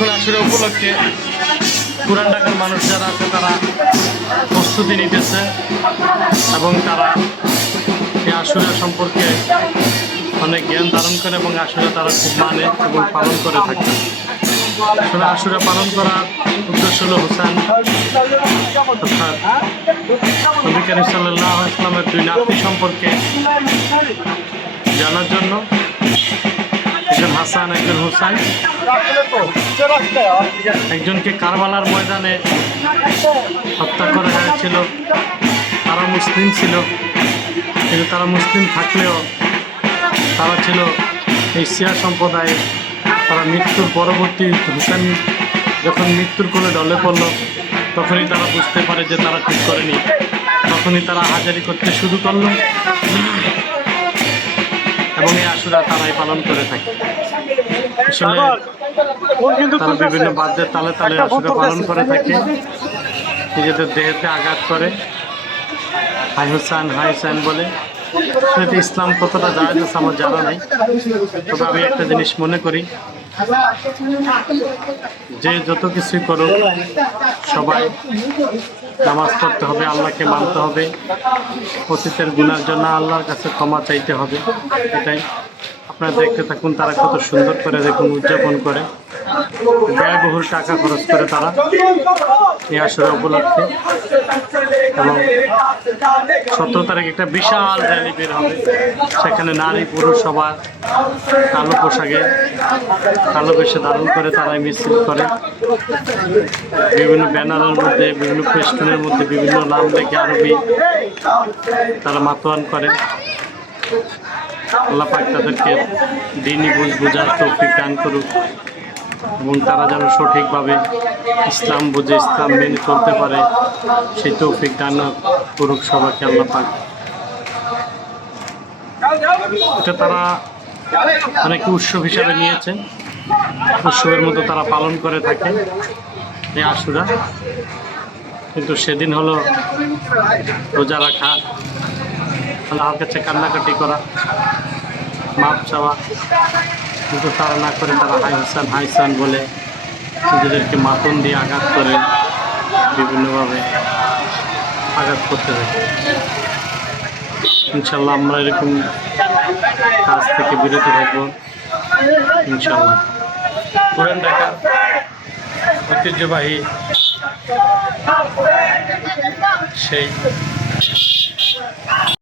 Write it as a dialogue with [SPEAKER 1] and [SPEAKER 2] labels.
[SPEAKER 1] এখন আসলে উপলক্ষে পুরান ঢাকার মানুষ যারা আছে, তারা প্রস্তুতি নিতেছে এবং তারা এই আসুরা সম্পর্কে অনেক জ্ঞান ধারণ করে এবং আসলে তারা খুব মানে এবং পালন করে থাকে। আসলে আসুরা পালন করার উদ্দেশ্য হল হুসাইন অর্থাৎ নবী করিম সাল্লাহ ইসলামের দুই নাতি সম্পর্কে জানার জন্য। হাসান একজন হুসাইন একজনকে কারবালার ময়দানে হত্যা করা হয়েছিল। তারা মুসলিম ছিল। কিন্তু তারা মুসলিম থাকলেও তারা ছিল এই শিয়া সম্প্রদায়ে তারা মৃত্যুর পরবর্তী হুসেন যখন মৃত্যুর কোলে ডলে পড়ল, তখনই তারা বুঝতে পারে যে তারা ঠিক করেনি। তখনই তারা হাজারি করতে শুরু করল। এবং এই আশুরা তারাই পালন করে থাকে। আসলে তারা বিভিন্ন বাদ্যের তালে তালে আসুরা পালন করে থাকে। নিজেদের দেহেতে আঘাত করে। হাই হুসান হাই হুসান বলে। সেটা ইসলাম কতটা জায়গা আছে আমার জানা নাই। তবে আমি একটা জিনিস মনে করি। যে যত কিছুই করুক সবাই নামাজ পড়তে হবে আল্লাহকে মানতে হবে। অতীতের গুণার জন্য আল্লাহর কাছে ক্ষমা চাইতে হবে। এটাই। আপনারা দেখতে থাকুন তারা কত সুন্দর করে দেখুন উদযাপন করে। ব্যয়বহুল টাকা খরচ করে তারা এই আসরে উপলক্ষে। এবং সতেরো তারিখ একটা বিশাল র্যালি বের হবে। সেখানে নারী, পুরুষ সবার কালো পোশাকে কালো বেশে ধারণ করে তারা মিছিল করে। বিভিন্ন ব্যানারের মধ্যে, বিভিন্ন ফেস্টুনের মধ্যে, বিভিন্ন নাম লেখে আরবি তারা মাতোয়ান করে। আল্লাহ পাক তাদেরকে দিনই বুঝ বোঝার তৌফিক দান করুক এবং তারা যেন সঠিকভাবে ইসলাম বুঝে ইসলাম মেনে চলতে পারে, সেই তৌফিক দান করুক সবাইকে আল্লাহ পাক। এটা তারা অনেক উৎসব হিসাবে নিয়েছে উৎসবের মতো তারা পালন করে থাকে এই আশুরা। কিন্তু সেদিন হলো রোজা রাখা। আল্লাহর কাছে কান্নাকাটি করা, মাপ চাওয়া কিন্তু তারা না করে তারা হাই হাসান হাই হাসান বলে নিজেদেরকে মাতন দিয়ে আঘাত করে বিভিন্নভাবে আঘাত করতে থাকে। ইনশাল্লাহ আমরা এরকম কাজ থেকে বিরত থাকব, ইনশাল্লাহ। পুরান ঢাকার ঐতিহ্যবাহী সেই